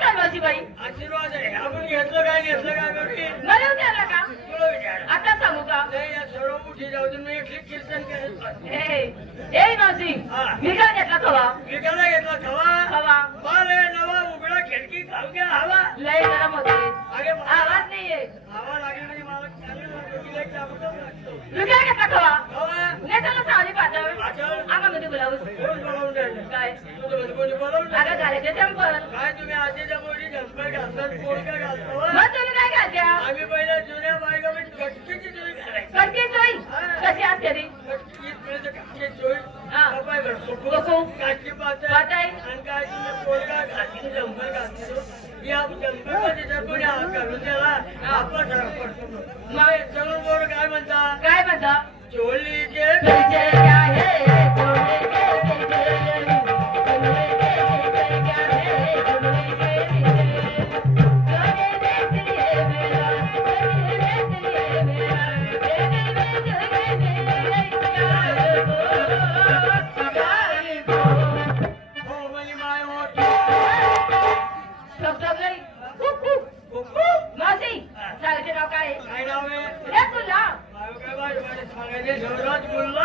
नमस्कार मावशीबाई. आशीर्वाद आहे. आपण घेतलं काय घेतलं काय करू? मला विचारला का? तुला विचार. आता सांगू का? नाही या सर्व कुठे जाऊ दे मी एकली कीर्तन करत बसतो. ए मावशी, हा. मी काय घेतला खवा? विकायला घेतला खवा. खवा बारे नवा उघडा खिडकी खाऊ घ्या हवा. लय गरम होते. अरे बाबा. आवाज नाहीये. आवाज लागेल म्हणजे मला चांगलं वाटतं की लई चाबूक लागतो. मी काय घेतला खवा? खवा. नेटाला सावली पातळ. पातळ. अंगामध्ये ब्लाऊज. कोण बोलावून राहिलं? काय? तुझं म्हणजे कोणी बोलावून अगं घालायचे चंपल. काय तुम्ही आजीच्या पोटी झंपर घालतात कोण काय घालतो वा? मग तुम्ही काय घालत्या? आम्ही पहिल्या जुन्या बायका म्हणजे कटकीची तुम्ही घालायची. कटकी चोई कशी असते ती? कटकी म्हणजे कटकी चोळी. हा. कपाय भरतो. कोको. काची पातळ. पातळ. आणि काय तुम्ही पोरगा घालती झंपर घालतो. या झंपरमध्ये जर कोणी हात घालून त्याला आपला फरक पडतो. मग चलून बोर काय म्हणता? काय म्हणता? चोळली के तुझे क्या है तुझे के तुझे क्या है हो म्हणजे माय मोठी. मावशी सागरचे नाव काय आहे? काय नाव आहे? रे तुला काय सांगायचे शहरात बोलला